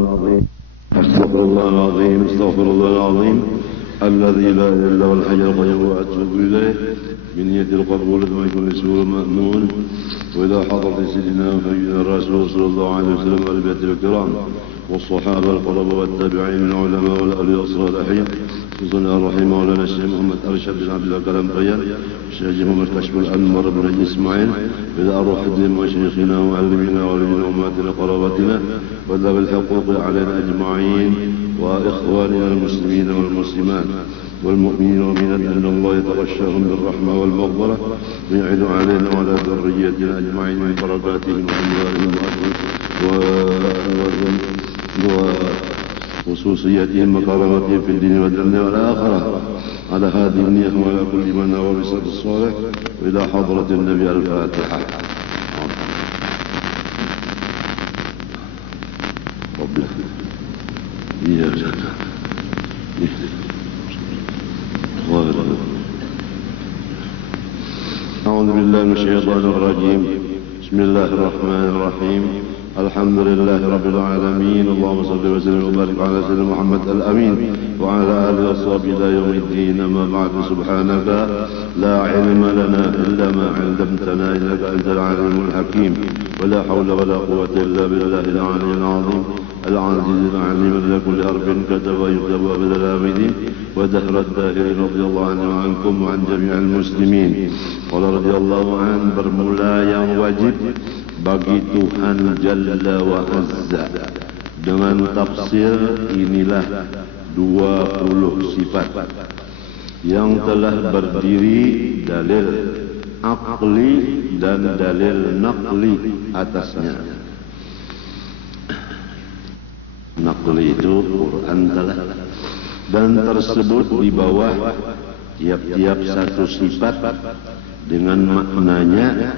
العظيم استغفر الله العظيم استغفر الله العظيم الذي لا اله الا هو الحي القيوم واتوب اليه بنية القبول ويكون سوء مأمون وإلى حضرة سيدنا وسيدنا الرسول صلى الله عليه وسلم والبيت الكرام والصحابة القرب والتابعين من العلماء والأولياء الصالحين صلى الله الرحيم مولانا الشيخ محمد أرشد بن عبد الله كلام طيب الشيخ محمد كشف الأنور بن إسماعيل إلى أروح الدين وشيخنا ومعلمنا وولينا وأمهاتنا وقرابتنا وذوي الحقوق علينا أجمعين وإخواننا المسلمين والمسلمات والمؤمنين والمؤمنات أن الله يتغشاهم بالرحمة والمغفرة ويعيد علينا وعلى ذريتنا أجمعين من بركاتهم وأموالهم وخصوصياتهم وكرامتهم في الدين والدنيا والآخرة على هذه النية وعلى كل من نوى بصدق الصالح وإلى حضرة النبي الفاتحة. ربنا أعوذ بالله من الشيطان الرجيم. بسم الله الرحمن الرحيم. الحمد لله رب العالمين. اللهم صل وسلم وبارك على سيدنا محمد الأمين وعلى آله وصحبه إلى يوم الدين. أما بعد سبحانك لا علم لنا إلا ما علمتنا إنك أنت العليم الحكيم ولا حول ولا قوة إلا بالله العلي العظيم العزيز العليم الذي كل حرف كتب يكتب أبد الآبدين ودهر الداهرين رضي الله عنه وعنكم وعن جميع المسلمين. قال رضي الله عنه bermula yang wajib bagi Tuhan Jalla wa Azza dengan tafsir inilah 20 sifat yang telah berdiri dalil akli dan dalil nakli atasnya. Nakli itu Quran telah dan tersebut di bawah tiap-tiap satu sifat dengan maknanya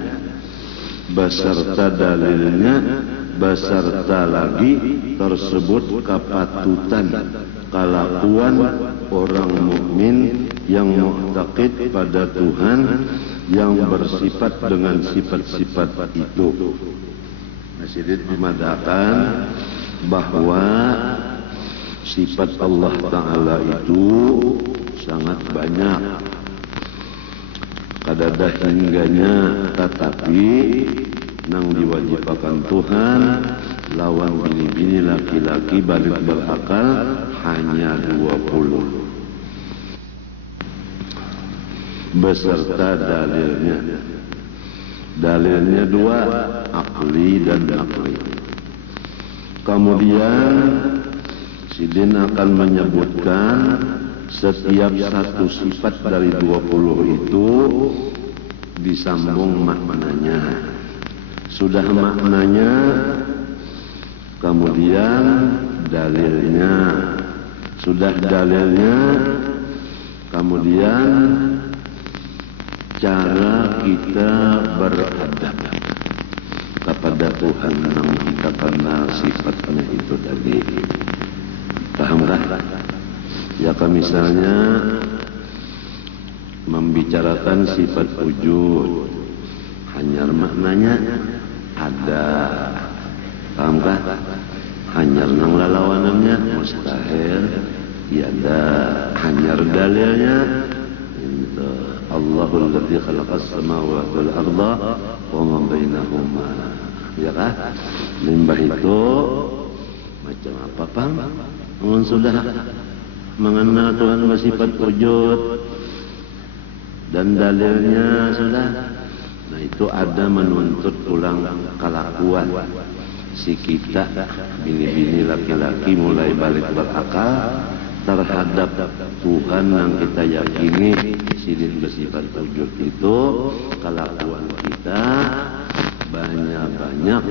beserta dalilnya beserta lagi tersebut kepatutan kelakuan orang mukmin yang mu'taqid pada Tuhan yang bersifat dengan sifat-sifat itu. Masih dimadahkan bahwa sifat Allah Ta'ala itu sangat banyak kadada hingganya, tetapi nang diwajibkan Tuhan lawan bini-bini laki-laki balik berakal hanya 20 beserta dalilnya. Dalilnya 2, akli dan nakli. Kemudian Sidin akan menyebutkan setiap satu sifat dari 20 itu disambung maknanya. Sudah maknanya, kemudian dalilnya. Sudah dalilnya, kemudian cara kita beradab kepada Tuhan yang kita kenal sifatnya itu tadi. Pahamkah? Ya kan misalnya membicarakan sifat wujud, hanyar maknanya ada. Pahamkah? Hanyar nang lalawanannya mustahil, ya ada. Hanyar dalilnya Allahul ladzi khalaqas samawati wal arda wa ma bainahuma. Ya kan? Limbah itu macam apa, Pang? Sudah mengenal Tuhan bersifat wujud dan dalilnya sudah. Nah itu ada menuntut ulang kelakuan si kita bini-bini laki-laki mulai balik berakal terhadap Tuhan yang kita yakini sidin bersifat wujud itu. Kelakuan kita banyak-banyak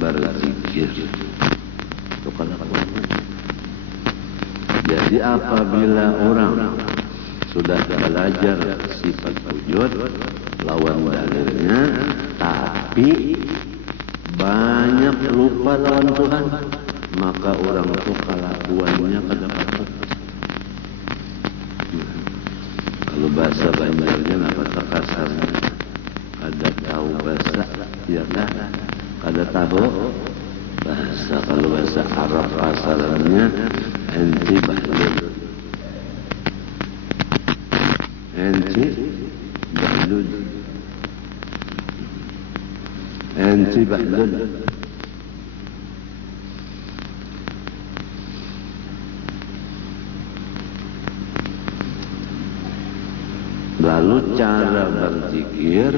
berzikir itu kelakuannya. Jadi apabila orang sudah belajar sifat wujud lawan dalilnya, tapi banyak lupa lawan Tuhan, maka orang itu kelakuannya kedapatan. Kalau bahasa Banjarnya apa kasarnya? Kada tahu bahasa, ya kan? Kada tahu bahasa. Kalau bahasa bahasa Arab pasarannya enti bahlul. Enti bahlul. Enti bahlul. Lalu cara berzikir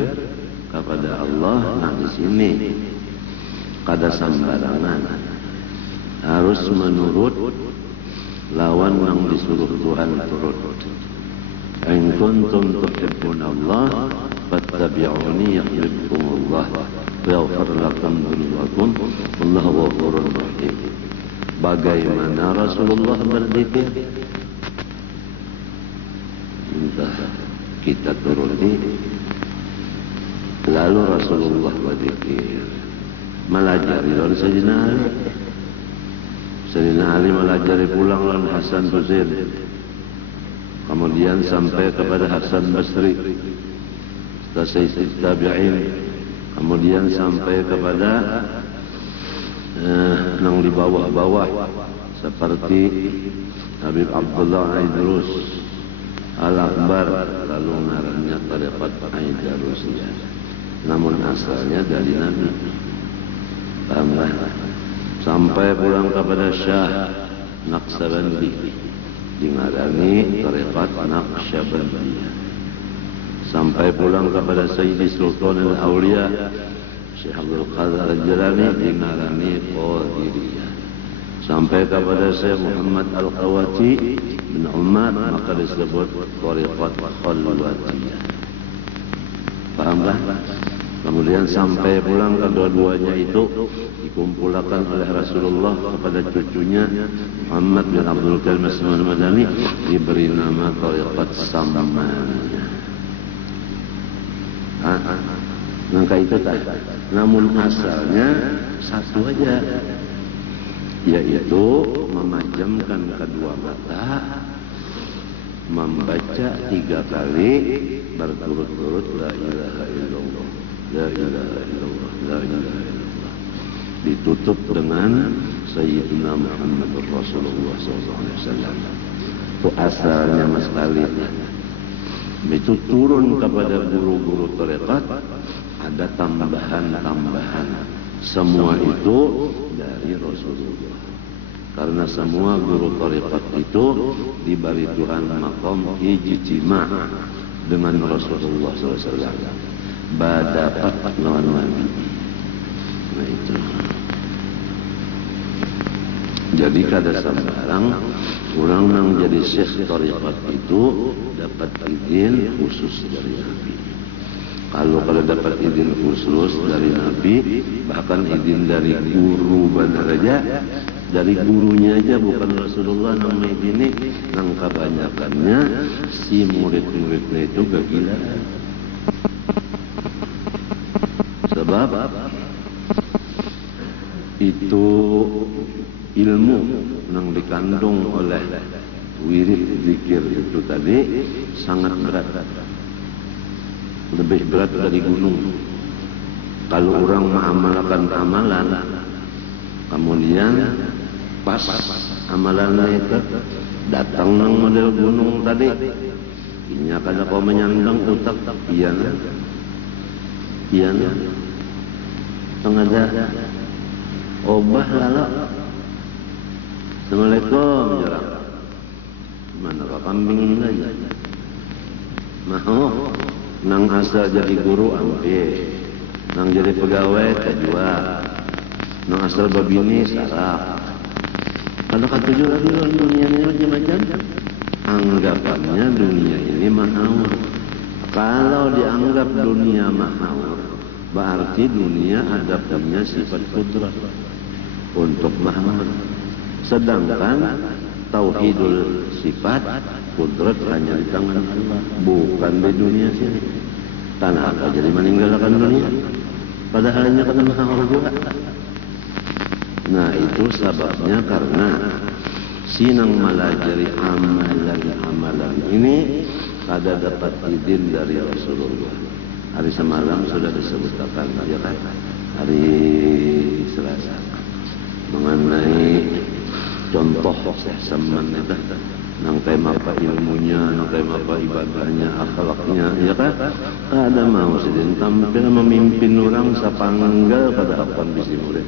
kepada Allah, nah di sini kada sembarangan, harus menurut lawan yang disuruh Tuhan turut. In kuntum tuhibbunallah fattabi'uni yuhibbukumullah wa yaghfir lakum dhunubakum wallahu ghafurur rahim. Bagaimana Rasulullah berzikir? Entah kita turuti. Lalu Rasulullah berzikir, melajari dari Sayyidina Ali. Sayyidina Ali melajari pulang lawan Hasan Husain. Kemudian sampai kepada Hasan Basri, Sayyid Tabi'in. Kemudian sampai kepada yang di bawah-bawah seperti Habib Abdullah Aidrus Al-Akbar, lalu ngarannya tarekat Aidarusnya. Namun asalnya dari Nabi. Pahamlah? Sampai pulang kepada Syah Naqsabandi, dingarani tarekat Naqsyabandiyah. Sampai pulang kepada Sayyidi Sultan Al-Awliya Syekh Abdul Qadir Al-Jilani, dingarani Qadiriyah. Sampai kepada Syekh Muhammad Al-Qawati bin Umar, maka disebut tarekat Khalwatiyah. Pahamlah? Kemudian sampai pulang kedua-duanya itu dikumpulkan oleh Rasulullah kepada cucunya Muhammad bin Abdul Qadir Al-Madani, diberi nama tarekat Samaniyah. Maka itu tak. Namun asalnya satu aja, yaitu memejamkan kedua mata, membaca 3 kali berturut-turut la ilaha illallah, la ilaha illallah, la ilaha illallah. Ditutup dengan Sayyidina Muhammad Rasulullah SAW. Itu asalnya Mas Khalid. Itu turun kepada guru-guru tarekat, ada tambahan-tambahan. Semua itu dari Rasulullah. Karena semua guru tarekat itu diberi Tuhan maqam ijtima' dengan Rasulullah SAW. Badapat lawan Nabi. Nah itu. Jadi kada sembarang orang yang jadi syekh tarekat itu dapat izin khusus dari Nabi. Kalau dapat izin khusus dari Nabi, bahkan izin dari guru benar aja, dari gurunya aja, bukan Rasulullah yang mengizini, yang kebanyakannya si murid-muridnya itu kegilaan. Sebab itu ilmu yang dikandung oleh wirid zikir itu tadi sangat berat, lebih berat dari gunung. Kalau orang mengamalkan amalan, kemudian pas amalannya itu datang nang model gunung tadi, inya kada kau menyandang utak, iya ada obah lala. Assalamualaikum jarang. Mana Pak kambing aja. Mau nang asal jadi guru ambil, nang jadi pegawai terjual, nang asal babini sarap. Kalau kata jual dunia ini macam-macam, anggapannya dunia ini mahal. Kalau dianggap dunia mahal, berarti dunia ada punya sifat kudrat untuk mahal. Sedangkan tauhidul sifat kudrat hanya di tangan Allah, bukan di dunia sini. Tanah apa jadi meninggalkan dunia? Padahal hanya kena mahal juga. Nah itu sebabnya karena sinang melajari amalan-amalan ini ada dapat izin dari Rasulullah. Hari semalam sudah disebutkan, ya kan? Hari Selasa mengenai contoh semen itu nang tema apa ilmunya, nang tema apa ibadahnya, akhlaknya, ya kan? Ada mau sedin tampil memimpin orang sapanggal pada apan bisi murid.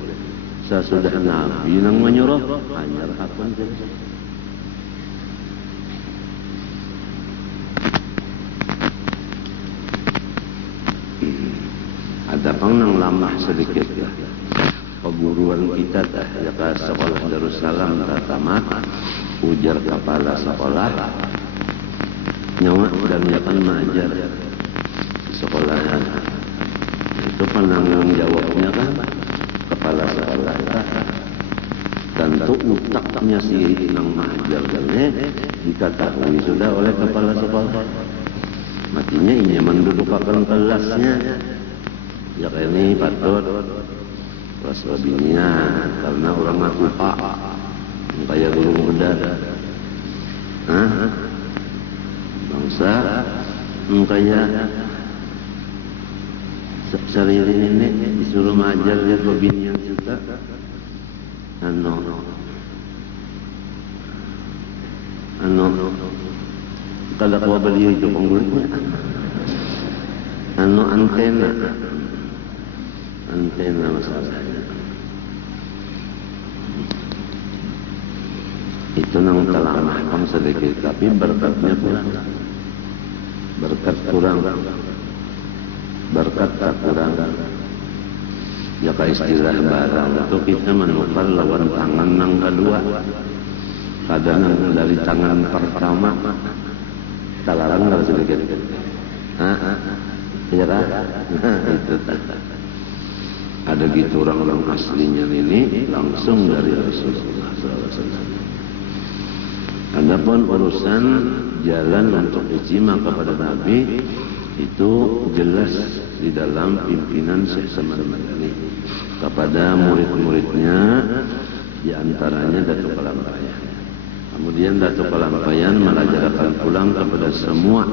Sesudah Nabi nang menyuruh anyar apan jadi. Ada pang nang lamah sedikit lah. Perguruan kita dah ya ke sekolah Darussalam tamat ujar kepala sekolah nyawa dan yakan mengajar sekolahan itu penanggung jawabnya kan kepala sekolah tentu utaknya si nang mengajar diketahui sudah oleh kepala sekolah matinya ini mendudukakan kelasnya ya kayak ini patut kelas lebihnya karena orang aku pak kayak gulung bedah bangsa kayak sarili nenek disuruh mengajar lihat binian juga kalau kau beli itu penggulungnya antena masalahnya itu nang telamah pang sedikit tapi berkatnya kurang berkat tak kurang ya kayak istilah barang itu kita menukar lawan tangan nang kedua kadang dari tangan pertama talarang nggak sedikit ya itu ada gitu orang-orang aslinya ini langsung dari Rasulullah SAW. Adapun urusan jalan untuk ijma kepada Nabi itu jelas di dalam pimpinan Syekh Saman Madani kepada murid-muridnya di antaranya Datuk Kalampayan. Kemudian Datuk Kalampayan mengajarkan pulang kepada semua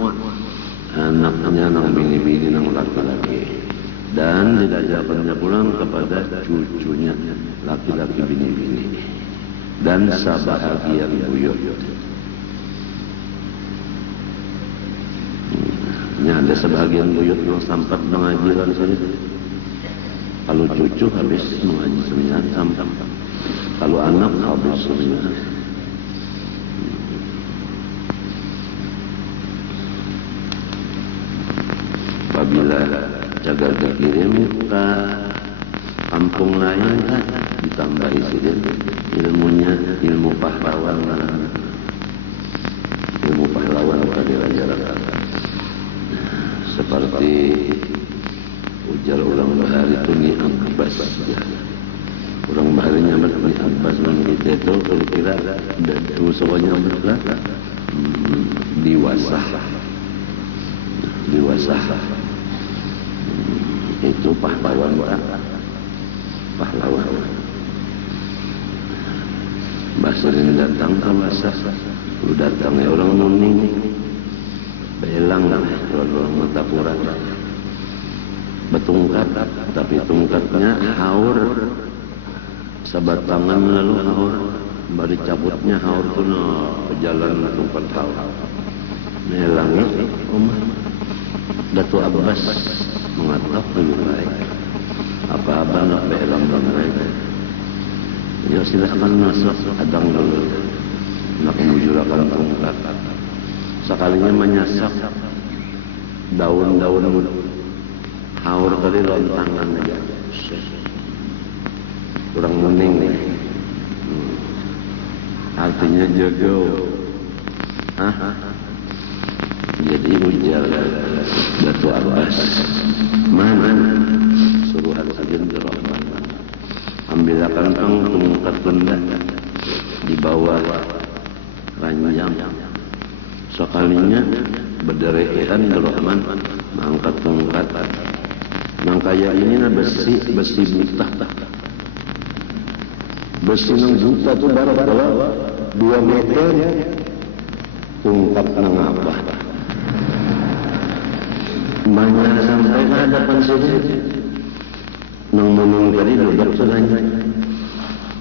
anaknya nang bini-bini nang laki-laki. Dan diajarkannya pulang kepada cucunya laki-laki bini-bini dan sabahagian buyut. Ini ada sebagian buyut yang sempat mengajiran saja. Kalau cucu habis mengaji semuanya sampai. Kalau anak habis semuanya. Apabila jaga dikirim ke kampung lain ditambahi sedikit ilmunya ilmu pahlawan dirajakan seperti ujar ulang bahari itu ni Abbas ulang baharinya ni Abbas dan kita itu kira-kira dan semuanya berapa diwasah itu pahlawan bahasa ini datang ke masa lu datangnya orang muning belang orang Matapura betungkat tapi tungkatnya haur sebatangan lalu haur bari cabutnya haur tu jalan tungkat haur melangnya Datuk Abbas mengatakan lebih baik apa-apa nak belang baik ya silakan masuk adang dulu nak memujurakan tongkat sekalinya menyasak daun-daun haur tadi lontangan aja kurang mening nih artinya jago jadi ujar Datuk Abbas mana suruhan sajen Rahman ambilkan tongkat tunda di bawah ranjang sekalinya berderekan Rahman mengangkat tongkat nang kaya ini besi buta besi nang buta tu barat kalau 2 meter tongkat nang apa banyak sampai ke hadapan sini nang menung tadi duduk sudahnya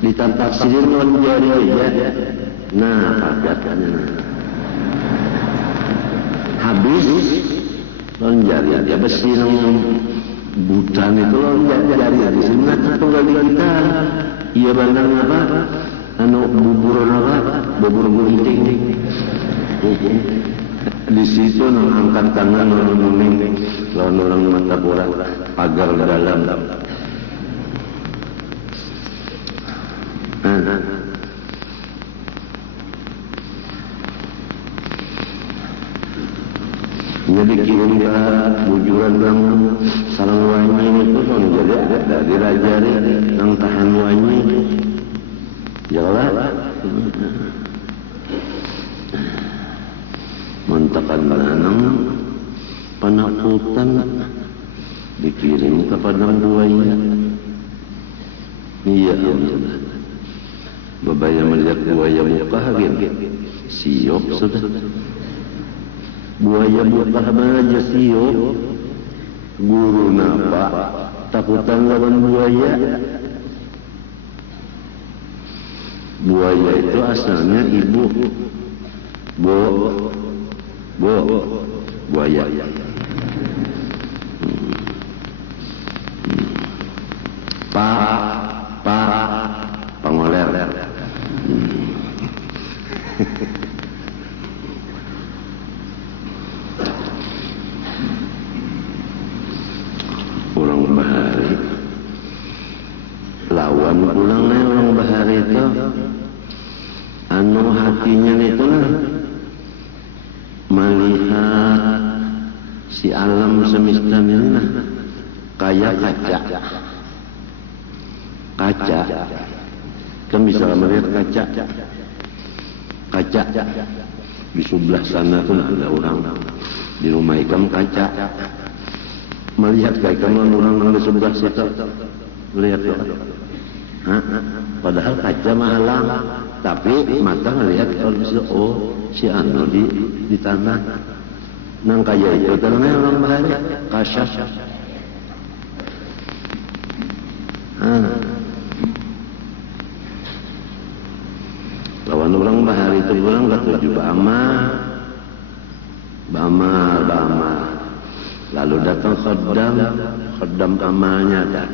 ditafsirin non jariyah. Nah, pagatnya habis non jariyah besi nang budan itu non jariyah di sini tunggal di kita. Iya bandang apa? Anu bubur apa? Bubur gunting. Di situ nang angkat tangan nang nuning lawan orang mata bola pagar dalam. Jadi kirim ke bujuran bang sarang wanyi itu kan jadi ada dirajari nang tahan wanyi jalan mantakan nanang penakutan dikirim ke padang buaya. Iya Allah, babaya melihat buaya muka kaget siop sudah. Buaya buka aja siop, guru napa takutan lawan buaya. Buaya itu asalnya ibu, buaya. Pangoler. Orang bahari lawan pulangnya orang bahari itu anu hatinya itu melihat si alam semesta ini kayak kaca kan bisa melihat kaca di sebelah sana tuh ada orang di rumah ikam kaca melihat kayak orang di sebelah situ melihat tuh. Padahal kaca mahalang tapi mata melihat oh si anu di tanah nang kaya itu tanahnya orang bahari kasyaf. Lawan orang bahari itu orang ketujuh ba'amal lalu datang khaddam amalnya ada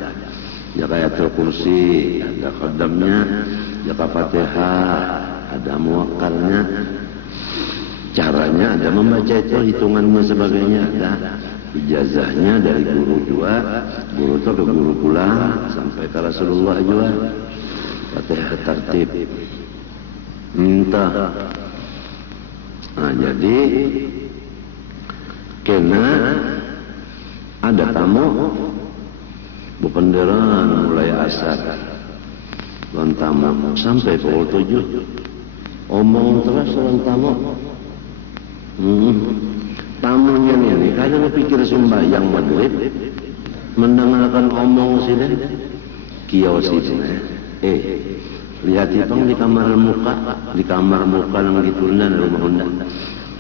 ya ayatul kursi ada khaddamnya ya Fatihah ada muwakkalnya caranya ada membaca itu hitungannya sebagainya ada ijazahnya dari guru itu ke guru pulang sampai ke Rasulullah juga Fatihah tertib minta. Nah jadi kena ada tamu bupenderan mulai asar lawan tamu sampai pukul 7 omong terus lawan tamu. Tamunya ini kadang pikir sembahyang maghrib mendengarkan omong sini kios sini lihat itu di kamar muka yang diturunan rumah undang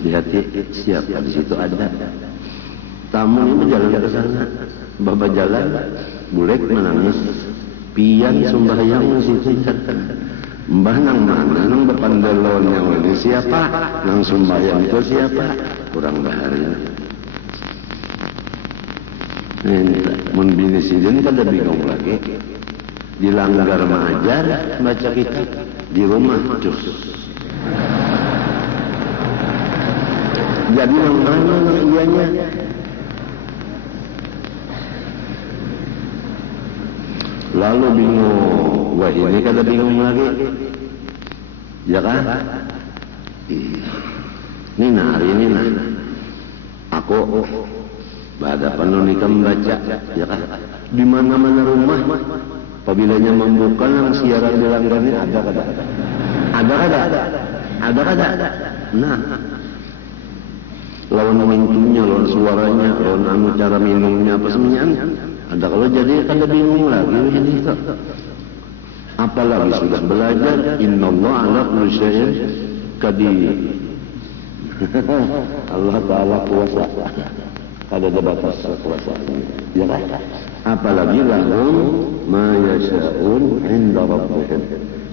lihat siap di situ ada tamu ini berjalan ke sana bapak jalan bulek menangis pian sembahyang di situ mbah nang mana nang depan delon yang ini siapa nang sembahyang itu siapa kurang bahari mun bini sidin kada bingung lagi dilanggar mengajar baca kitab di rumah cus jadi yang mana yang ianya lalu bingung wah ini kada bingung lagi ya kan ini hari ini aku berhadapan nikah membaca ya kan di mana-mana rumah apabila membuka yang siaran dilanggar ini ada kada nah lawan mintunya lawan suaranya lawan anu cara minumnya apa semuanya ada kalau jadi kada bingung lagi ini apalagi sudah belajar innallaha ala kulli syai'in qadir Allah Ta'ala kuasa kada ada batas kekuasaannya ya kan apalagi lahum ma yasha'un 'inda rabbihim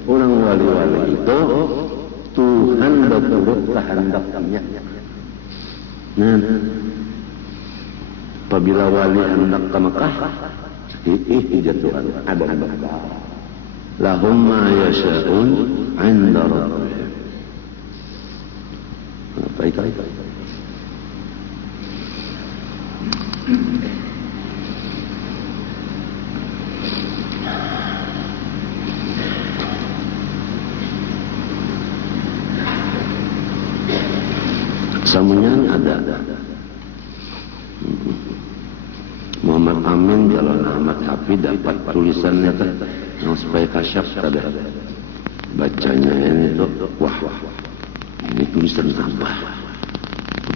Orang wali-wali itu Tuhan berturut kehendaknya. Nah, apabila wali hendak ke Mekah, Tuhan ada Mekah. Lahum ma yasha'un 'inda rabbihim. Baik. Samunyan ada Muhammad Amin Jalan Ahmad Hafid dapat tulisannya yang supaya kasyaf tadi bacanya ini tuh wah ini tulisan apa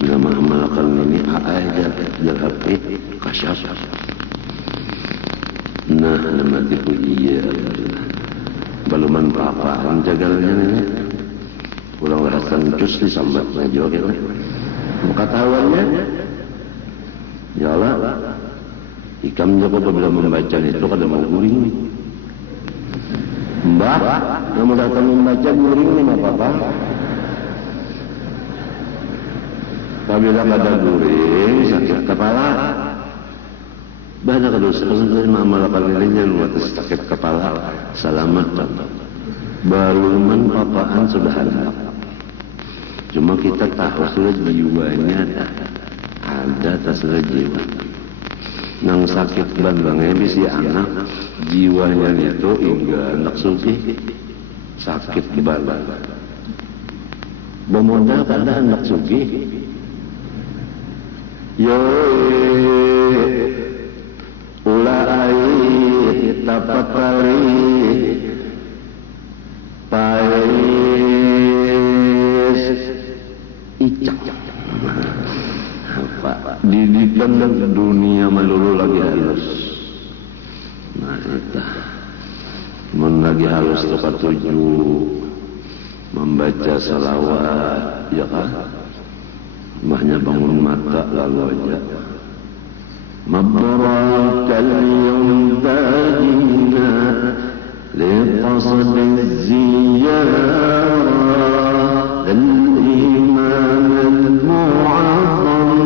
bila mengamalkan ini jal Hafid kasyaf nah nama itu iya baluman apa jagalnya ini ulang rasan cus di sambatnya juga ketahuannya ya Allah ikam jago apabila membaca itu kada mau guring mbak kamu datang membaca guring ini apa-apa apabila kada guring sakit kepala banyak dosa kalau amalkan dirinya luar sakit kepala selamat baluman papaan sudah ada. Cuma kita tahu sudah jiwanya ada terserah jiwa. Nang sakit bandangnya bisa anak jiwanya itu hingga anak suci sakit di badan. Bermodal pada anak suci. Ulai tapat kali didikan dan dunia melulu lagi halus. Nah itu lagi halus tepat tujuh membaca salawat ya kan mahnya bangun mata lalu aja mabrakal yawdadina liqasad ziyarah al-imam al-mu'azzam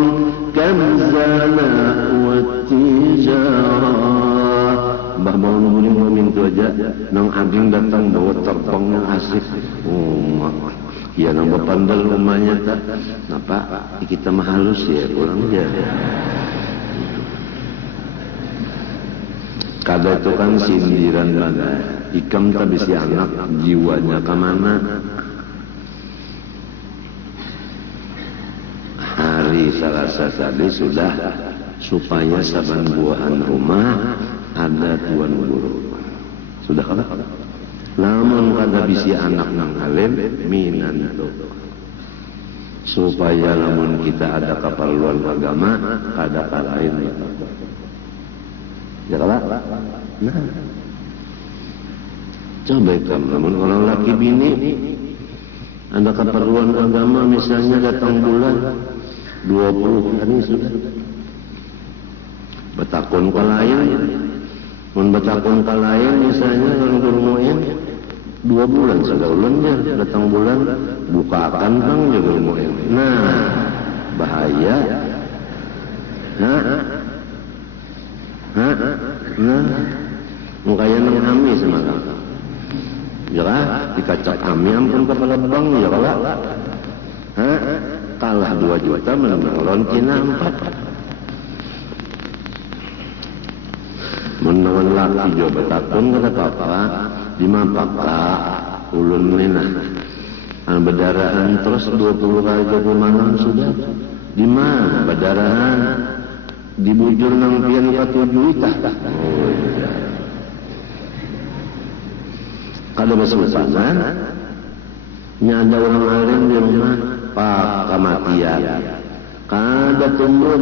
kamzana wa tijarah. Mbah mau nguling itu aja nang ading datang bawa terbang yang asik ya nang bapandal rumahnya tak napa kita mah halus ya kurang aja kada itu kan sindiran mana ikam tak bisa anak jiwanya kemana hari Selasa tadi sudah supaya saban buahan rumah ada tuan guru sudah kalah namun kada bisa anak nang alim minan itu supaya namun kita ada keperluan agama ada kalain ya kalah nah coba kamu namun kalau laki bini ada keperluan agama misalnya datang bulan 20 hari sudah betakun kalain betakun kalain misalnya kalau kurmuin 2 bulan segaulannya datang bulan bukakan bang juga kurmuin nah bahaya nah mukanya nang ami sama kamu ya dikacak ami ampun kepala bang ya kalah 2 juta menang Cina 4 menang laki coba takun kata apa di mapaka ulun menah berdarahan terus 20 kali jadi manang sudah di mana berdarahan dibujur nang pian ka 7 juta kada besusanan nya ada orang alim di rumah pak kematian kada tumbuh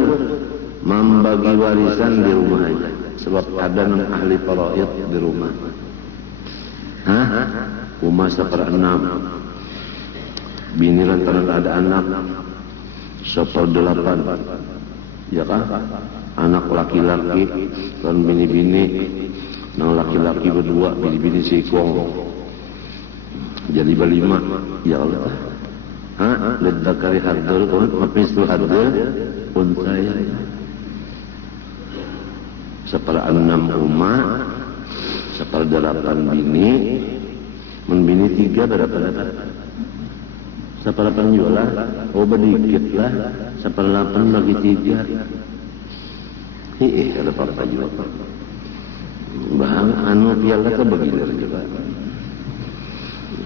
membagi warisan di rumahnya sebab ada enam ahli faraid di rumah rumah 1/6 bini lantaran ada anak 1/8 ya kan anak laki-laki dan bini-bini nang laki-laki berdua bini-bini sikong jadi berlima, ya Allah. Lidzakari haddul mislu haddul unthayain. Seperempat umat, seperdelapan bini, membini 3 berapa? Seperdelapan juga, berdikit lah, seperdelapan bagi 3. Ada apa juga. Bang, anu piala ke begilir juga.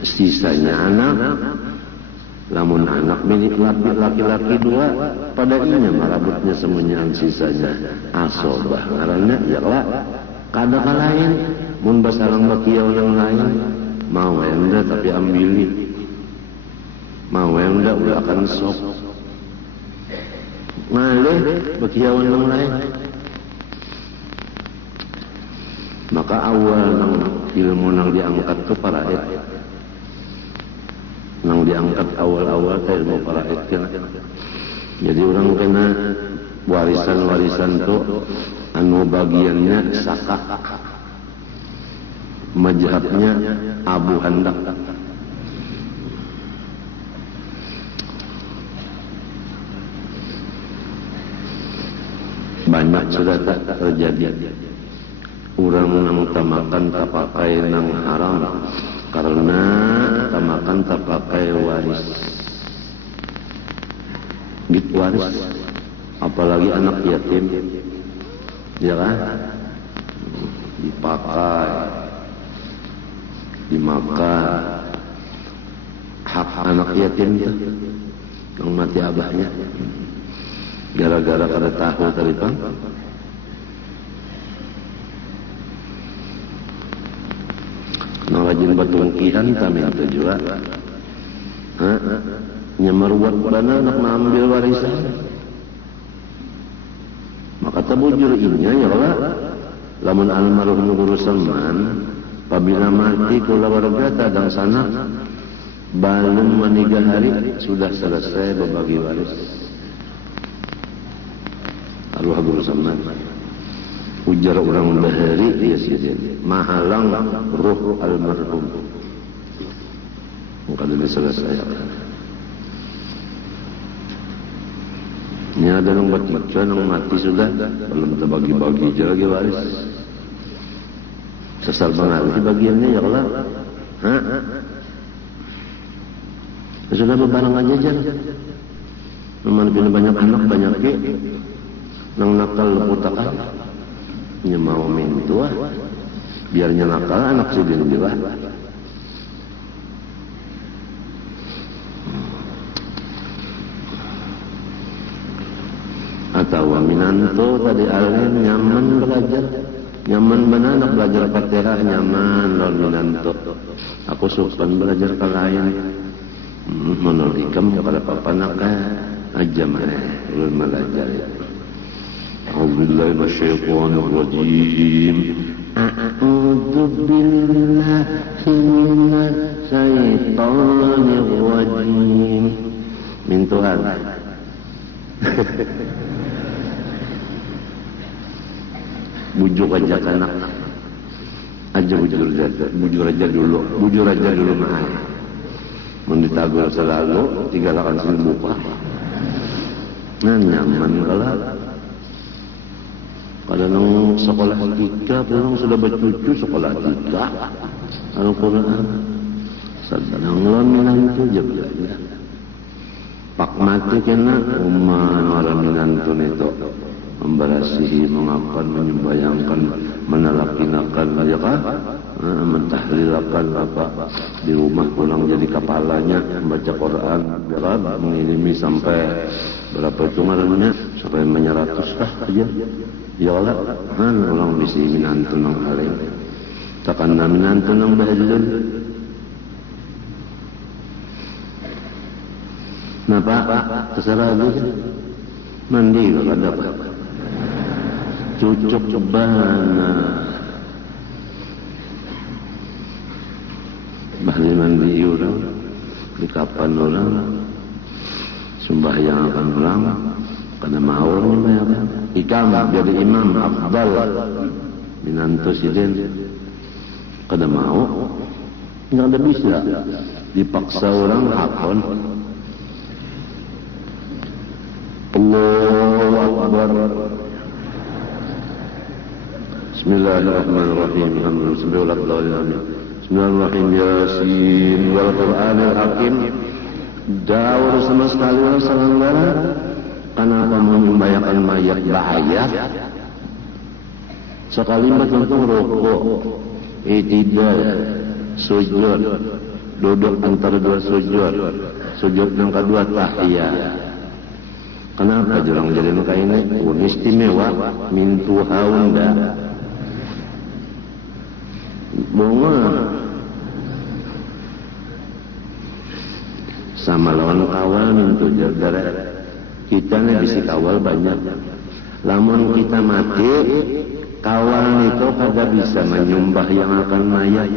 Sisanya anak, lamun anak milik laki-laki 2, pada inya marabutnya semuanya sisanya asobah. Karena ya lah, kadang lain, mun basarang bakiau yang lain, mau enda tapi ambilin, mau enda udah akan sok. Malih bakiau yang lain. Maka awal nang ilmu nang diangkat ke paraid, nang diangkat awal-awal ke ilmu paraid kan. Jadi orang kena warisan-warisan tuh anu bagiannya sakak, mazhabnya Abu Handak. Banyak sudah terjadi. Urang nang tamakan tak pakai nang haram karena tamakan tak pakai waris. Gitu waris, apalagi anak yatim, ya kan? Dipakai, dimakan. Hak anak yatim tuh, yang mati abahnya, gara-gara kada tahu tadi bang. Nang rajin batungkihan kami itu juga. Nyemeruat bana nak mengambil warisan. Maka tabujur inya ya Allah. Lamun almarhum guru Salman, apabila mati kula warga tadang sana, belum menikah hari sudah selesai berbagi waris. Arwah guru Salman. Ujar orang bahari dia sendiri mahalang ruh almarhum maka dia selesai. Ini ada yang baca yang mati sudah belum terbagi-bagi lagi waris sesal banget bagiannya ya Allah. Sudah bebarang aja jalan memang banyak anak banyak ke nang nakal putakan nya mau main tua biarnya nakal anak sudin juga atau minanto tadi alim nyaman belajar nyaman benar anak belajar Fatihah nyaman lawan minanto aku sukan belajar ke lain menurut ikam kepada papanak aja mana ulun belajar أعوذ بالله من الشيطان الرجيم أعوذ بالله من الشيطان الرجيم من Tuhan. Bujuk aja kanak aja bujur aja dulu mah menditagur selalu 3 lakan sini buka nyaman kalau pada nang sekolah 3, orang sudah bercucu sekolah 3 Al-Quran sedang laminan itu je belajar pak mati kena orang minantun itu memberasihi, mengakan, menyembayangkan, menalakinakan ya kan? Mentahlilakan apa di rumah pulang jadi kepalanya membaca Quran ya kan? Mengilimi sampai berapa itu ngarannya sampai 900 kah aja. Ya Allah, ulang bisi minantun nang alim. Takkan minantun nang bahilun. Napa? Terserah lagi. Mandi kalau ada apa? Cucuk cobana. Bahli mandi orang, di kapan orang, sembahyang akan ulang. Karena mau orang ikam jadi imam afdal minantu sidin kada mau Nggak ada bisa. Dipaksa orang hakon. Allahu Akbar. Bismillahirrahmanirrahim. Alhamdulillah. Bismillahirrahmanirrahim. Yasin wal Qur'anil Hakim. Daur sama sekali orang salanggara. Kenapa membayangkan mayat bahaya? Sekalimat tentang rokok, tidak sujud, duduk antara dua sujud, sujud yang kedua tahiyat. Kenapa jurang jadi muka ini? Istimewa, mintu haunda. Bunga sama lawan kawal mintu jardara. Kita nih bisa kawal banyak. Lamun kita mati, kawal itu kada bisa menyembah yang akan mayat.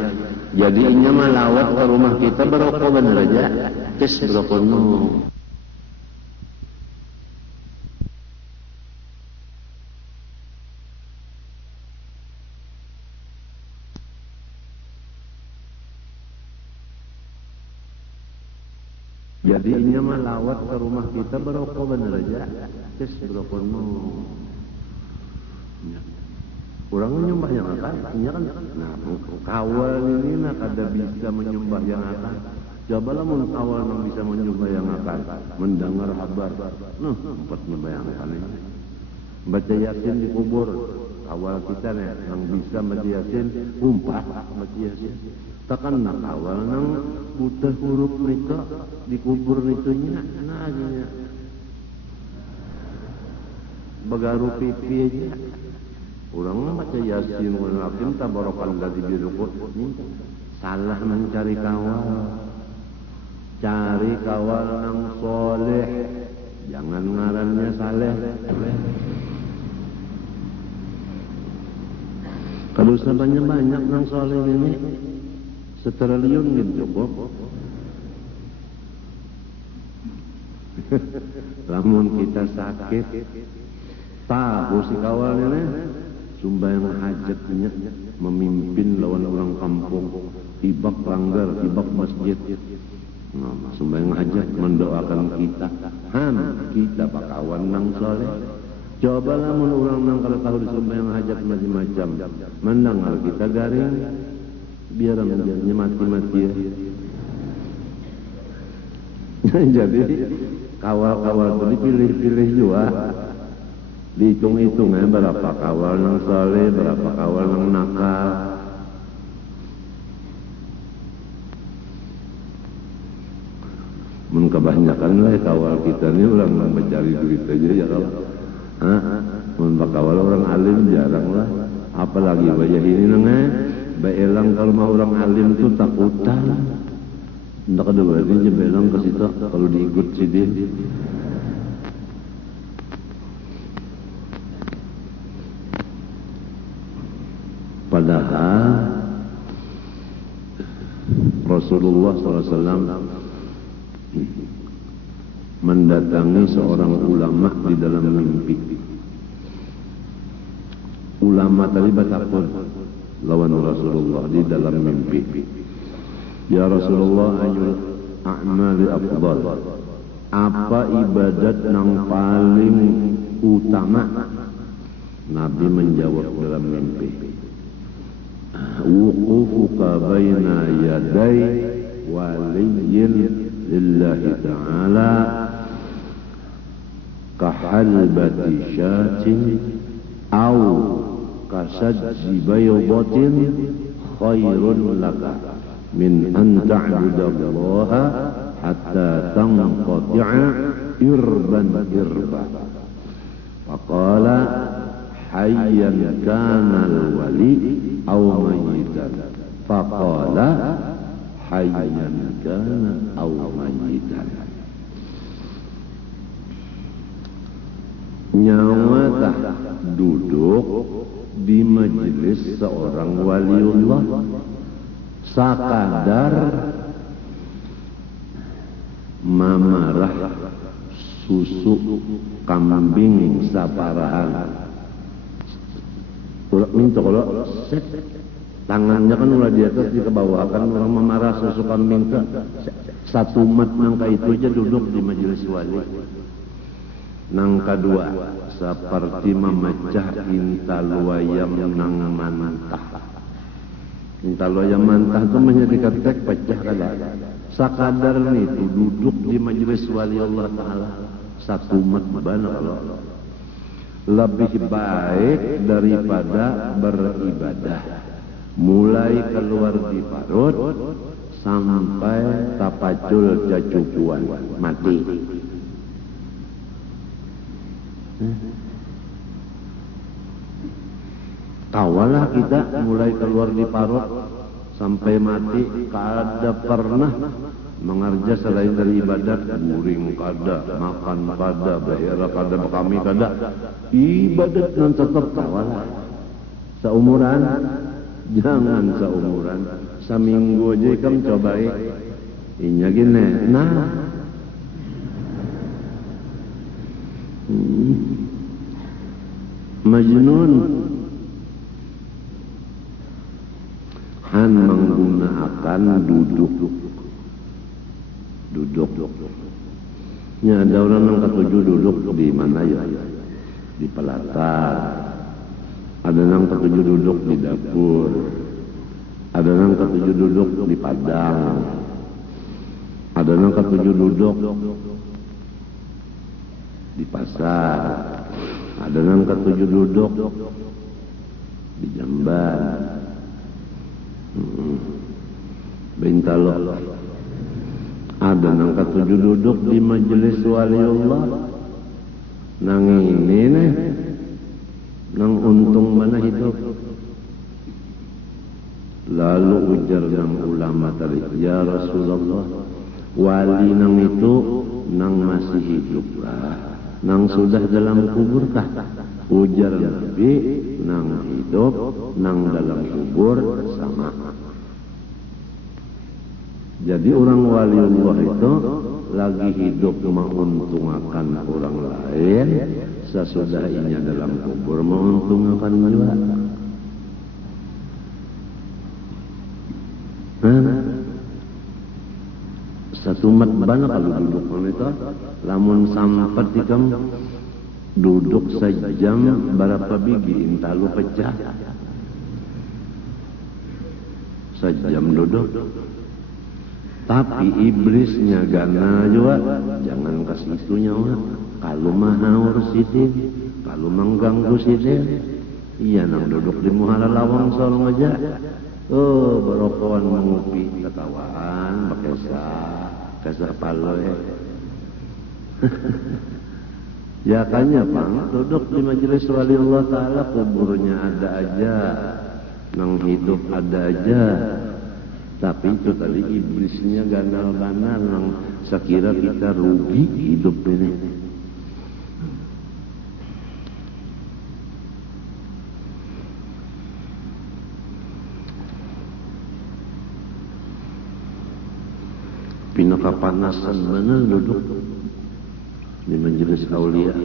Jadi inya malawat ke rumah kita berokok bener aja. Tes berokok no. Jadi inya malawat ke rumah kita berokok bener aja. Tes berokok no. Kurang menyembah yang akan, kan? Nah, kawal ini nak ada bisa menyembah yang akan. Cobalah mun kawal yang bisa menyembah yang akan, mendengar kabar. Nah, empat menyembah yang akan ini. Baca Yasin di kubur, kawal kita nih, yang bisa baca Yasin, umpah baca Yasin. Takkan nak kawal nang buta huruf mereka di kubur nitunya, nah aja. Bagaru pipi aja. Orang baca Yasin wal Hakim tabarakalladzi bi ruku'ni. Salah mencari kawal. Cari kawal yang soleh. Jangan ngarannya saleh. Kalau sebanyak banyak yang soleh ini, setriliun gitu cukup. Lamun kita sakit, tahu si kawal ini. Sumbayang hajatnya memimpin lawan orang kampung, tibak langgar, tibak masjid. Nah, sumbayang hajat mendoakan kita. Kita pakawan nang soleh. Cobalah mun orang nang kalau tahu di sumbayang hajat macam-macam. Mendengar kita garing, biar menjadinya mati-mati ya. Jadi kawal-kawal itu dipilih-pilih juga. Dihitung-hitung berapa kawal yang saleh, berapa kawal yang nakal. Mun kebanyakan lah kawal kita ni orang mencari duit aja ya kalau. Mun kawal orang alim jarang lah. Apalagi bayar ini nengah, beelang kalau mau orang alim tu takutan. Ndak ada berarti beelang ke situ kalau diikut sidin. Padahal Rasulullah SAW mendatangi seorang ulama di dalam mimpi. Ulama tadi bertakun lawan Rasulullah di dalam mimpi. Ya Rasulullah, ayyul a'mali afdal? Apa ibadat yang paling utama? Nabi menjawab dalam mimpi, wuqufuka baina yaday waliyyin lillahi ta'ala kahalbati syatin aw kasajji baydatin khairun laka min an ta'budallaha hatta tanqati'a irban irba. Faqala hayyan kana al-wali aw mayyitan. Faqala hayyan kana aw mayyitan. Nyawa tak duduk di majelis seorang waliullah sakadar mamarah susu kambing saparahan. Minta kalau set tangannya kan ulah di atas di ke bawah, kan orang memarah sesuka minta satu umat nangka itu aja duduk di majelis wali. Nang kedua seperti memecah intal wayam nang mantah. Intal wayam mantah itu menjadi ketek pecah kada. Sakadar itu duduk di majelis wali Allah Ta'ala satu umat benar Allah. Lebih baik daripada beribadah. Mulai keluar di parut sampai tapacul cacukuan mati. Tawalah kita mulai keluar di parut sampai mati, kada pernah mengerja selain dari ibadat. Guring kada, makan kada, bahira kada, kami kada. Ibadat nan tetap tawalah. Seumuran, jangan seumuran. Seminggu aja kamu cobai. Inya gini, nah. Majnun han menggunakan duduk. Nya ada orang yang ketujuh duduk di mana ya? Di pelatar. Ada yang ketujuh duduk di dapur. Ada yang ketujuh duduk di padang. Ada yang ketujuh duduk di pasar. Ada yang ketujuh duduk di jamban. Bintalo. Ada yang ketujuh duduk di majelis waliullah. Nang ini nih, nang untung mana hidup. Lalu ujar nang ulama tadi, ya Rasulullah, wali nang itu nang masih hidup lah, nang sudah dalam kubur kah? Ujar Nabi, nang hidup, nang dalam kubur sama. Jadi orang waliullah itu lagi hidup menguntungkan orang lain, sesudah inya dalam kubur menguntungkan juga. Satu mat banyak kalau duduk itu, lamun sampai tikam duduk sejam berapa biji intalu pecah. Sejam duduk. Tapi iblisnya gana juga, jangan kasih itunya wak. Kalau mahaur sidin, kalau mengganggu sidin, iya nang duduk di muhala lawang solong aja. Oh, berokohan mengupi, ketawaan, kesah paloy. Ya kanya pang, duduk di majelis wali Allah Ta'ala, kuburnya ada aja, nang hidup ada aja. Tapi itu tadi iblisnya ganal-ganal yang sekira kita rugi hidup ini. Pinakapanasan mana duduk di majelis aulia.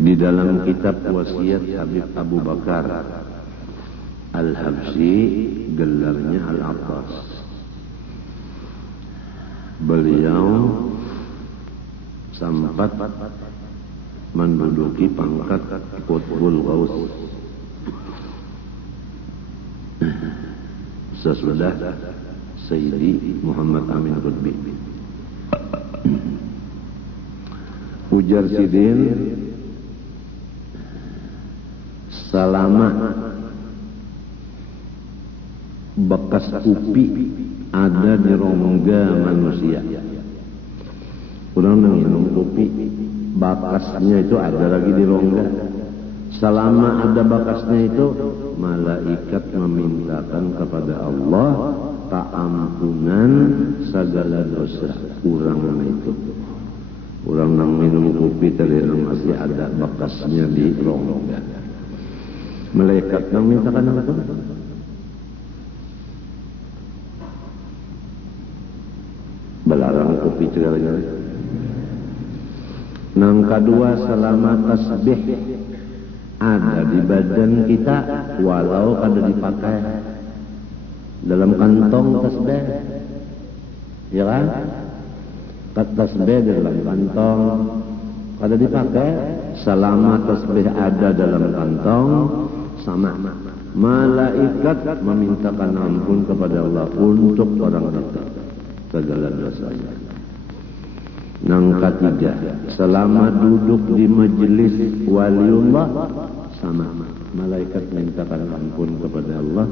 Di dalam kitab wasiat Habib Abu Bakar Al-Habsyi, gelarnya Al-Abbas, beliau sempat menduduki pangkat Qutbul Ghaus sesudah Sayyidi Muhammad Amin Qutbi. Ujar sidin, selama bekas upi ada di rongga manusia, orang minum kopi, bakasnya itu ada lagi di rongga. Selama ada bakasnya itu, malaikat memintakan kepada Allah keampunan segala dosa orang itu. Orang yang minum kopi tadi masih ada bakasnya di rongga. Malaikat yang mintakan apa? kopi cegalanya. Nang kedua, selama tasbih ada di badan kita walau kada dipakai dalam kantong tasbih, ya kan? Tasbih dalam kantong kada dipakai, selama tasbih ada dalam kantong sama malaikat memintakan ampun kepada Allah untuk orang itu segala dosanya. Nang ketiga, selama duduk di majelis waliullah sama malaikat mintakan ampun kepada Allah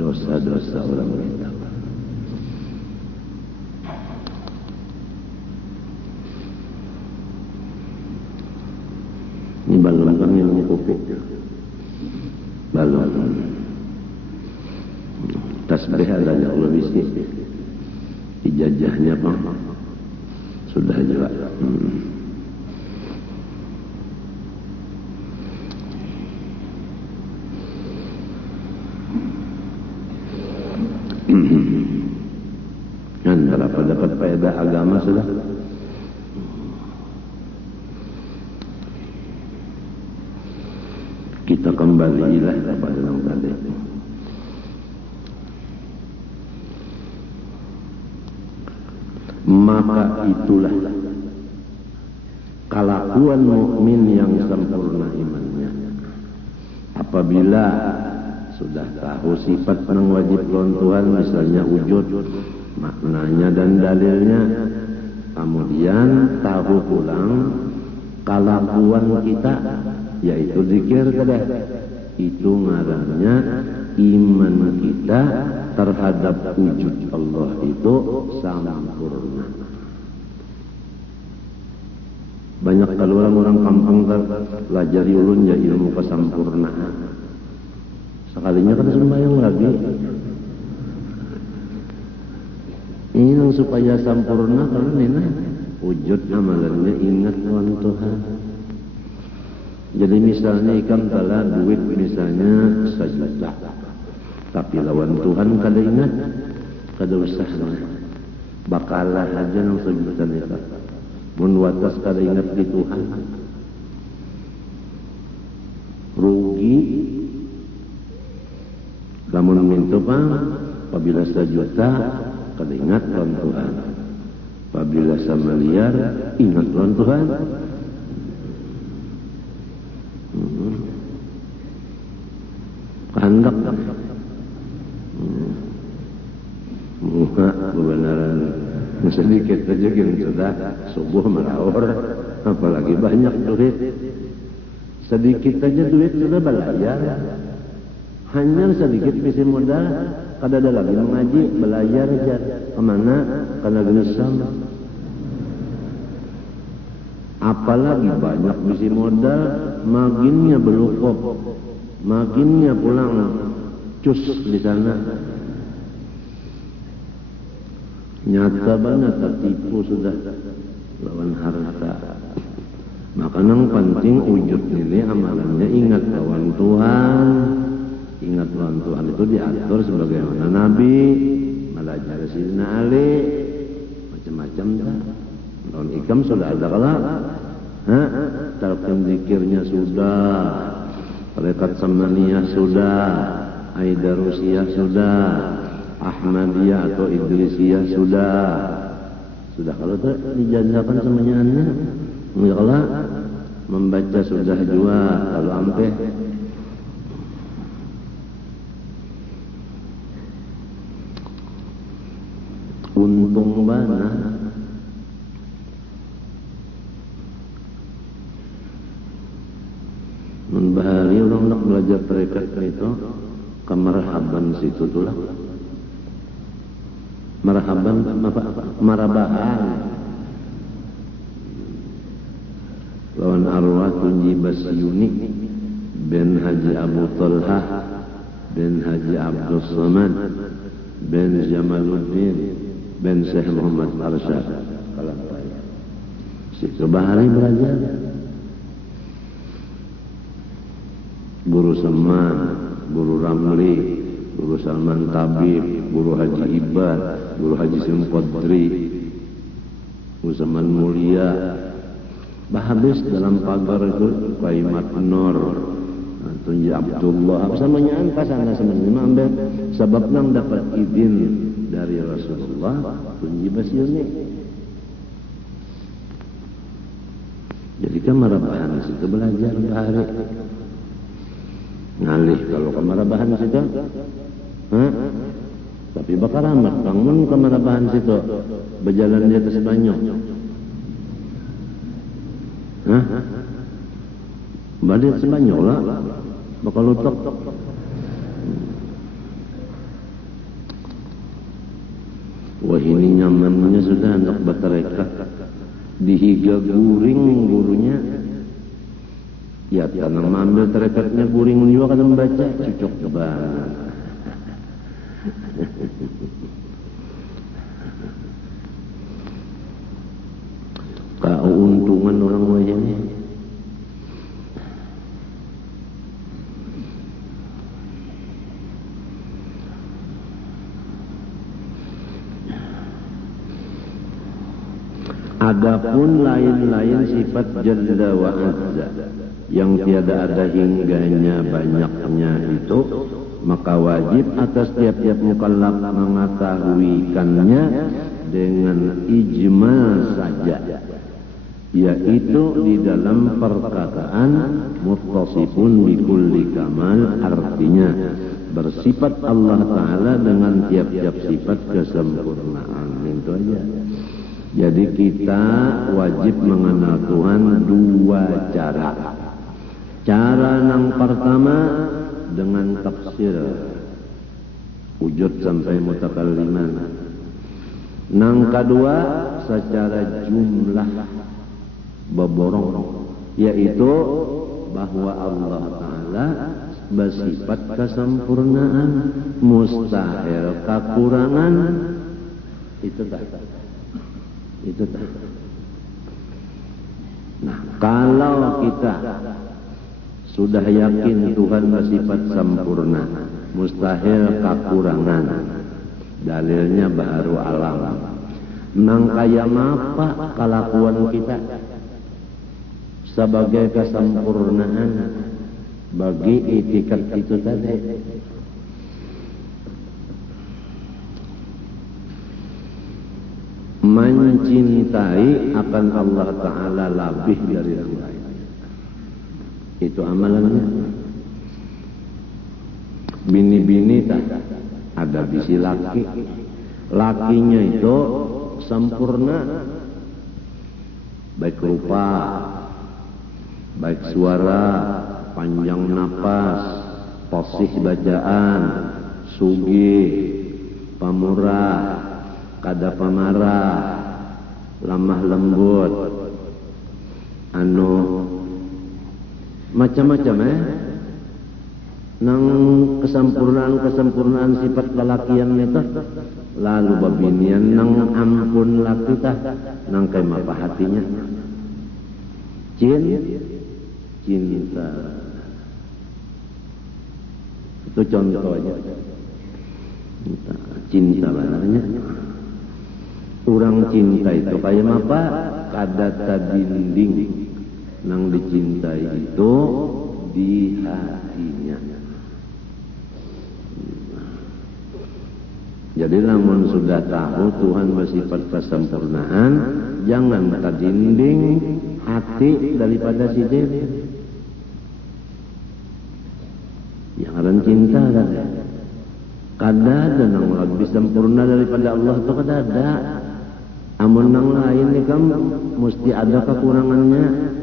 dosa-dosa orang kita. Ini balon kami minum kopi. Balon. Tasbih adanya Allah bisi. Ijazahnya Pak. Sudah juga. Antara dapat faedah agama sudah. Kita kembalilah kepada yang tadi. Maka itulah kelakuan mukmin yang sempurna imannya. Apabila sudah tahu sifat yang wajib lawan Tuhan, misalnya wujud, maknanya dan dalilnya, kemudian tahu pulang kelakuan kita, yaitu zikir tadi, itu ngarannya iman kita terhadap wujud Allah itu sempurna. Banyak kalau orang kampung pelajari ulun ya ilmu kesempurnaan. Sekalinya kan sembahyang lagi. Ini yang supaya sempurna kalau ini wujud amalannya ingat Tuhan Tuhan. Jadi misalnya ikan tala duit misalnya 1 juta, tapi lawan Tuhan kada ingat, kada usah bakalah aja nang 1 juta itu. Mun watas kada ingat di Tuhan, rugi. Lamun mintu pang, apabila 1 juta kada ingat lawan Tuhan, apabila 1 miliar ingat lawan Tuhan. Kehendak muka kebenaran sedikit saja yang sudah subuh melawar, apalagi banyak duit. Sedikit saja duit sudah belayar, hanya sedikit misi modal, kada ada lagi mengaji, belayar aja kemana, karena genesam. Apalagi banyak misi modal, makinnya belukok, makinnya pulang cus di sana. Nyata banget tertipu sudah lawan harta. Maka yang penting wujud ini amalannya ingat lawan Tuhan. Ingat lawan Tuhan itu diatur sebagaimana Nabi, belajar Sayyidina Ali, macam-macam dah. Lawan ikam sudah ada kalau, talqin zikirnya sudah, Rekat Samaniyah sudah, Aidarusiyah sudah, Ahmadiyah atau Idrisiyah sudah. Kalau itu dijazakan semuanya kalau membaca sudah juga, kalau ampe untung banget. Membahari orang nak belajar tarekat itu kemarhaban situ tulah. Marhaban marabahan lawan arwah Tunji Basyuni bin Haji Abu Talha bin Haji Abdul Samad bin Jamaluddin bin Syekh Muhammad Arsyad Kalampai. Situ bahari belajar. Guru Seman, Guru Ramli, Guru Salman Tabib, Guru Haji Ibad, Guru Haji Sim Qadri, zaman mulia. Habis dalam pagar itu kalimat Nur Tunji Abdullah samanya angka sana sebenarnya ambil sebab nang dapat izin dari Rasulullah Tunji Basyuni. Jadi kamarabahan situ belajar bahari ngalih kalau kamarabahan situ tapi bakar amat bangun kamarabahan situ berjalan di atas banyak. Balik sebanyak lah bakal lutok. Wah ini nyamannya sudah anak batareka dihiga guring gurunya ya karena ambil tarekatnya guring juga kan membaca cocok banget. Keuntungan orang wajahnya adapun lain-lain sifat Jalla wa Azza yang tiada ada hingganya banyaknya itu maka wajib atas tiap-tiap mukallaf mengetahuikannya dengan ijma saja, yaitu di dalam perkataan muttasifun bikulli kamal, artinya bersifat Allah Ta'ala dengan tiap-tiap sifat kesempurnaan. Itu aja. Jadi kita wajib mengenal Tuhan dua cara. Cara yang pertama dengan tafsir wujud sampai mutakalliman. Yang kedua secara jumlah beborong, yaitu bahwa Allah Ta'ala bersifat kesempurnaan, mustahil kekurangan. Itu tak. Nah, kalau kita sudah yakin Tuhan bersifat sempurna, mustahil kekurangan, dalilnya baru alam. Nang kaya apa kelakuan kita sebagai kesempurnaan bagi itikat itu tadi. Mencintai akan Allah Ta'ala lebih dari yang lain. Itu amalannya. Bini-bini tak ada bisi laki. Lakinya itu sempurna. Baik rupa, baik suara, panjang napas, fasih bacaan, sugih, pamurah, kada pamarah, lemah lembut, macam-macam nang kesempurnaan sifat lelakian itu, lalu babinian nang ampun laki tah, nang kaya apa hatinya, cinta, itu contoh aja, cinta banarnya. Orang cinta itu kayak apa? Kadata dinding nang dicintai itu di hatinya. Jadi namun sudah tahu Tuhan bersifat kesempurnaan, jangan kadinding hati daripada si diri. Jangan cinta kan? Kada ada nang lebih sempurna daripada Allah itu kada ada. Amun nang lain ni kan mesti ada kekurangannya.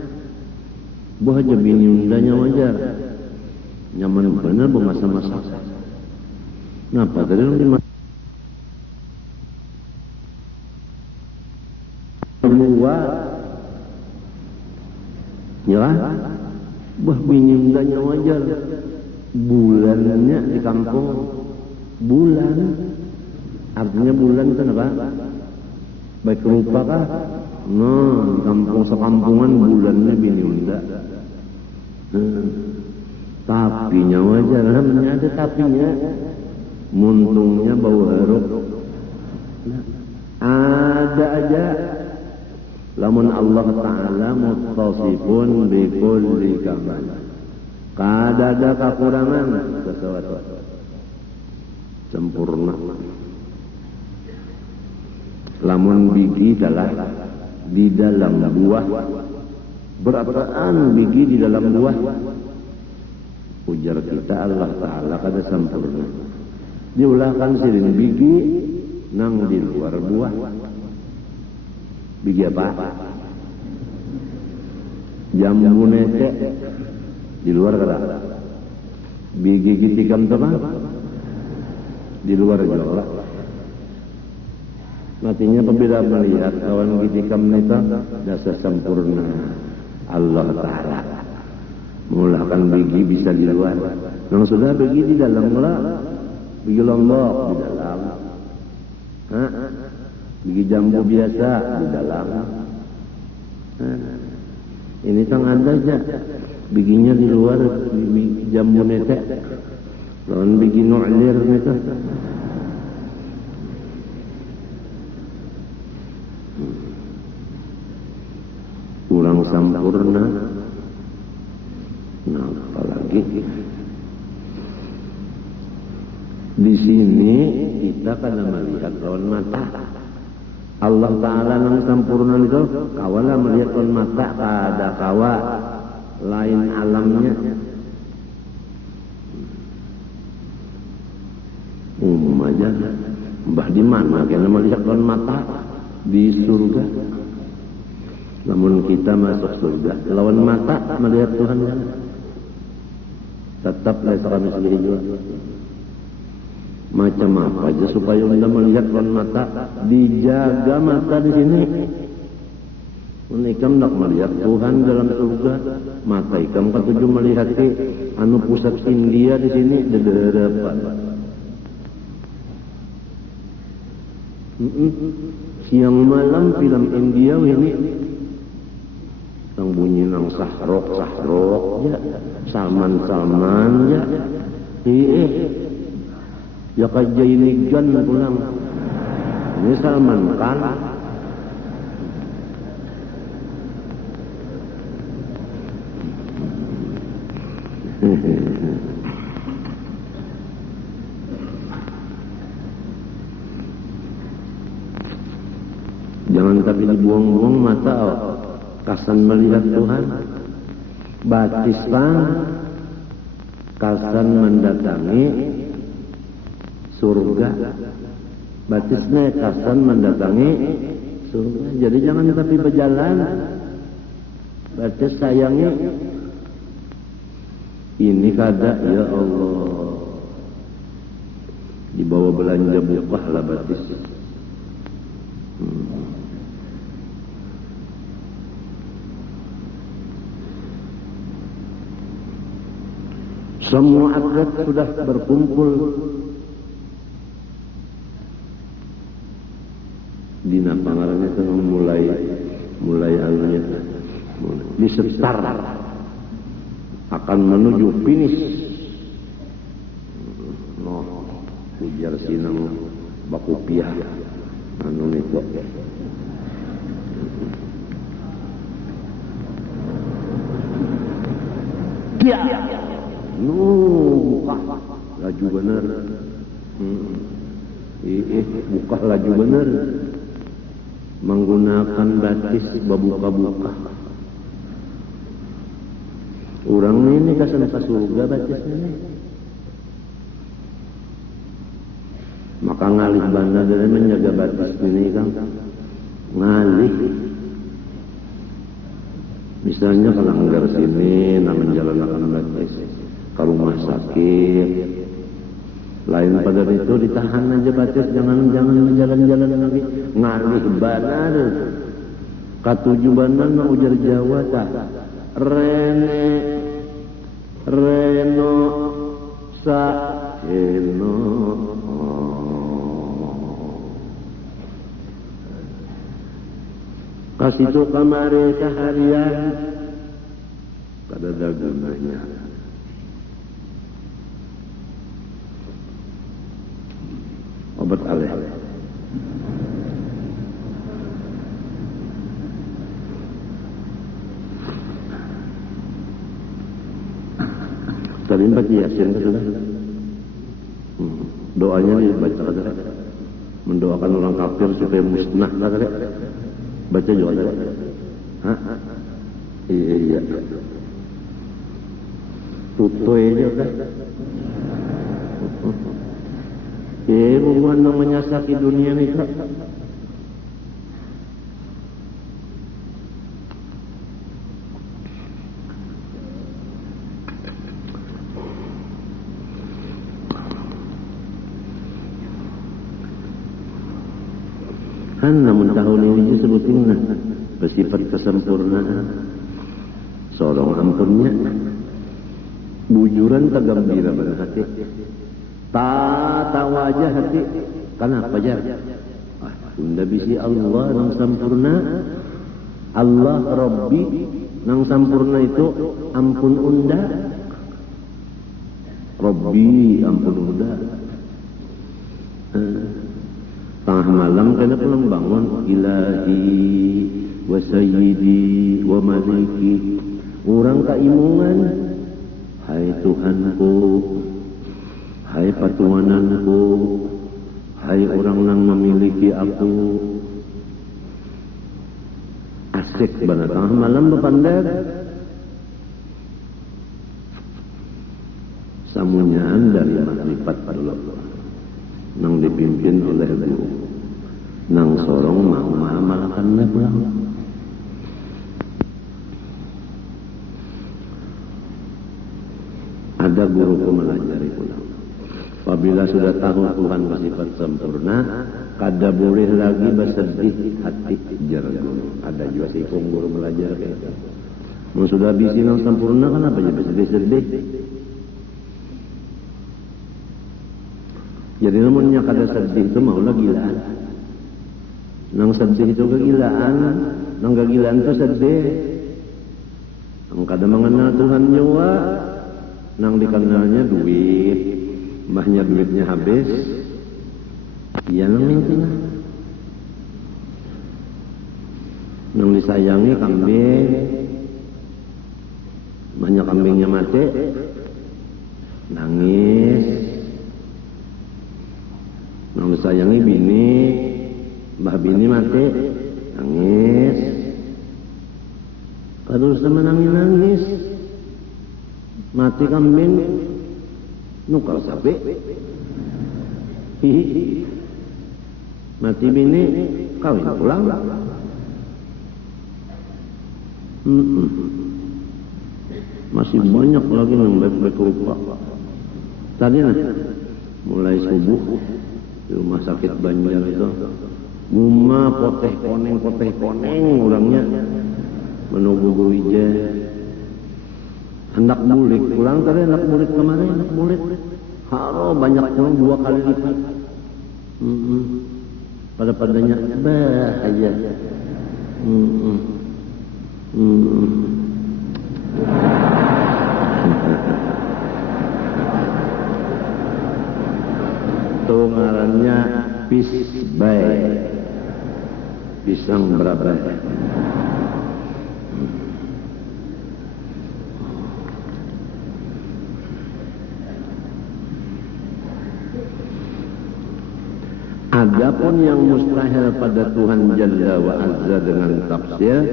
Buah aja bini undanya wajar. Nyaman benar bermasa-masa. Kenapa tadi lu dimana? Dua, ya, buah bini undanya wajar. Bulannya di kampung, bulan, artinya bulan itu apa? Baik rupa kah? Nah, kampung sekampungan bulannya bini unda. Tapinya wajar, namanya ada tapinya. Muntungnya bau haruk. Nah, ada aja Lamun Allah Ta'ala muttasifun bi kulli kamal. Kada ada kekurangan sesuatu. Sempurna. Lamun biji adalah di dalam buah. Berapaan biji di dalam buah? Ujar kita Allah Ta'ala kada sempurna. Diulahkan sirin biji nang di luar buah. Biji apa? Jambu nete di luar kada. Biji gitikam apa? Di luar juga. Matinya pembeda melihat kawan gitikam neta dasa sempurna Allah Ta'ala. Mulahkan biji bisa di luar. Nang sudah biji di dalam mula, biji lombok di dalam. Biji jambu biasa di dalam. Ini kan ada aja. Bijinya di luar, biji jambu nete. Lawan biji nu'lir nete. Kurang sempurna. Nah, apalagi di sini kita kada melihat lawan mata. Allah Ta'ala nang sempurna itu kawala melihat lawan mata kada kawa lain alamnya. Umum aja. Mbah di mana kena melihat lawan mata? Di surga. Namun kita masuk surga lawan mata melihat Tuhan kan? Tetap lesra misli hijau. Macam apa aja supaya anda melihat lawan mata, dijaga mata di sini. Menikam nak melihat Tuhan dalam surga, mata ikam ketujuh melihat anu pusat India di sini di depan. Siang malam film India ini yang bunyi nang sahrok ya, Salman ya, ya kaja ini gan pulang. Ini Salman kan. Jangan tapi dibuang-buang mata. Kasan melihat Tuhan, batislah kasan mendatangi surga, batisnya kasan mendatangi surga. Jadi jangan tapi berjalan, batis sayangi. Ini kada ya Allah, dibawa belanja buka lah batis. Semua atlet sudah berkumpul di pangarannya itu mulai anunya disetar akan menuju finish. No, ujar sinang bakupiah anu nito. Dia buka laju bener. Buka laju bener. Menggunakan batis babuka-buka. Orang ini kasan ke surga batisnya ini. Maka ngalih banda dari menjaga batis ini kan. Ngalih. Misalnya kalau anggar sini, nak menjalankan batis. Ke rumah sakit, lain pada itu ditahan aja batis, jangan jalan-jalan lagi, ngalih banar, katujuh banar na ujar Jawa tak, Reno sa Eno, kasih tu kamari seharian, kada ada gunanya. Obat alih. Tadi baca Yasin kan sudah. Doanya dibaca kan, mendoakan orang kafir supaya musnah kan, baca juga kan. Hah? Iya. Tutoy aja kan. Bukan namanya sakit dunia ni kan. Namun tahun ini disebutnya bersifat kesempurnaan, sorong ampunnya, bujuran kegembira pada hati, tata wajah hati. Kenapa jar? Unda bisi Allah nang sempurna, Allah Rabbi nang sempurna itu ampun unda, Rabbi ampun unda. Tengah malam kena pulang bangun, ilahi wa sayyidi wa maliki, orang keimungan, hai Tuhanku, hai patuananku, hai orang yang memiliki aku. Asik banget tengah malam berpandang samunyaan dari makrifat dulu nang dipimpin oleh guru, nang sorong mau malakannya pulang. Ada guruku melajari pulang. Apabila sudah tahu Tuhan bersifat sempurna, kada boleh lagi bersedih hati jar guru. Ada juga si guru melajari. Mau sudah bisi nang sempurna kan apa jadi bersedih-sedih. Jadi namunnya kada sedih itu maulah gilaan. Nang sedih itu kegilaan, nang kegilaan itu sedih. Nang kada mengenal Tuhan juga, nang dikenalnya duit, mbahnya duitnya habis, iya nang mimpinya. Nang disayangi kambing, mbahnya kambingnya mati, nangis. Nang disayangi bini, mbah bini mati, nangis. Terus sama nangis, mati kambing, nukar sapi. Mati bini, kawin pulang. Masih banyak lagi yang baik-baik lupa. Tadi mulai subuh di rumah sakit Banjar itu, bunga poteh koneng orangnya menunggu guru ija. Hendak bulik pulang tadi, hendak bulik kemarin, hendak bulik. Haro banyak pulang 2 kali lipat. Pada-padanya bahaya. Itu ngarannya pisbay, pisang berabai. Adapun yang mustahil pada Tuhan Jalla wa Azza dengan tafsir,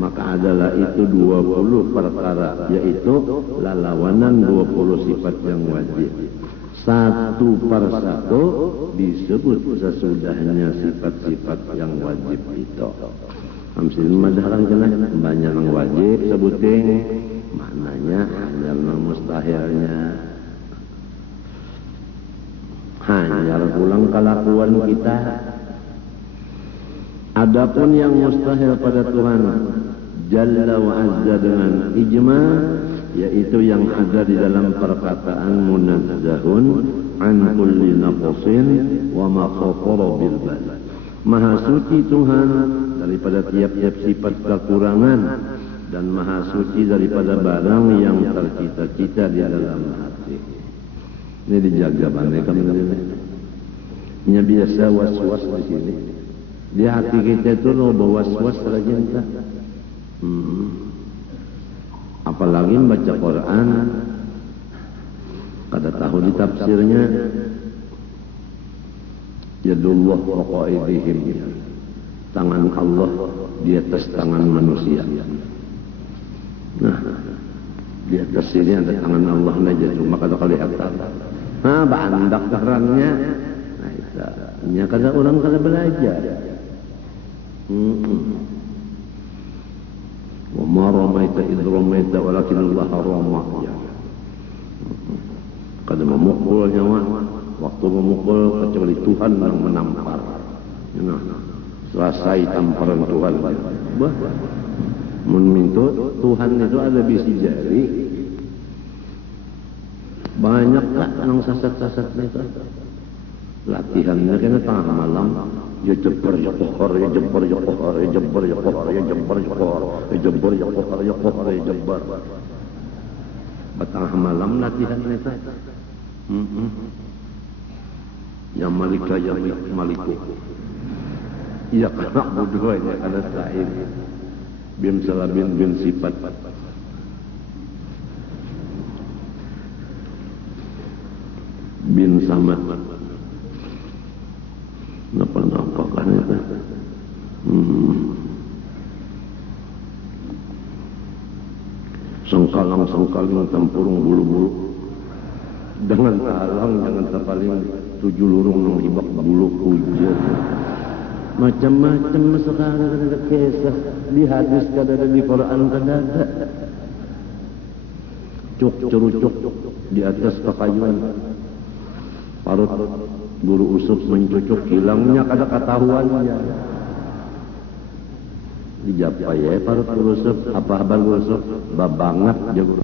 maka adalah itu 20 perkara, yaitu lalawanan 20 sifat yang wajib. Satu per satu disebut sesudahnya sifat-sifat yang wajib itu. Amsil madaran kena banyak yang wajib sebuting, maknanya hanya yang mustahilnya. Hanya pulang kelakuan kita. Adapun yang mustahil pada Tuhan Jalla wa Azza dengan ijma, yaitu yang ada di dalam perkataan munazzahun an kulli naqsin wa ma khatara bil bal. Maha suci Tuhan daripada tiap-tiap sifat kekurangan dan maha suci daripada barang yang tercita-cita di dalam hati. Ini dijaga banget kami ini. Nya biasa was-was di sini. Di hati kita itu no was-was lagi entah. Apalagi membaca Quran, Kada tahu di tafsirnya yadullah fawqa aydihim, tangan Allah di atas tangan manusia. Nah, di atas sini ada tangan Allah aja cuma kada kelihatan. Nah, bandak terangnya. Nah, itu kada orang kada belajar. Wa ma ramaita idh ramaita walakin Allah rama. Kada memukul nyawa, waktu memukul kecuali Tuhan yang menampar. Nah, selesai tamparan Tuhan. Bah, menmintu Tuhan itu ada bisi jari. Banyak tak nang sasat-sasat itu. Latihannya kena tengah malam. Ya jebbar ya kohor, ya jebbar ya kohor, ya jebbar ya kohor, ya jebbar ya kohor, ya jebbar ya kohor, ya kohor, ya jebbar. Tengah malam latihan itu. Ya malika ya maliku. Ya kena bodoh ya ada sa'id. Bim salabin bin sifat. Bin samad. Napa kan itu? Sengkalang tempurung bulu-bulu. Jangan talang, jangan tapaling 7 lurung nang hibak bulu hujan. Macam-macam sekarang ada kisah di hadis kada ada di Quran kada ada. Cuk-curucuk di atas kakayuan. Parut guru usup mencucuk hilangnya kada ketahuannya. Dijapai ya parut guru usup apa habar guru usup babangat dia guru.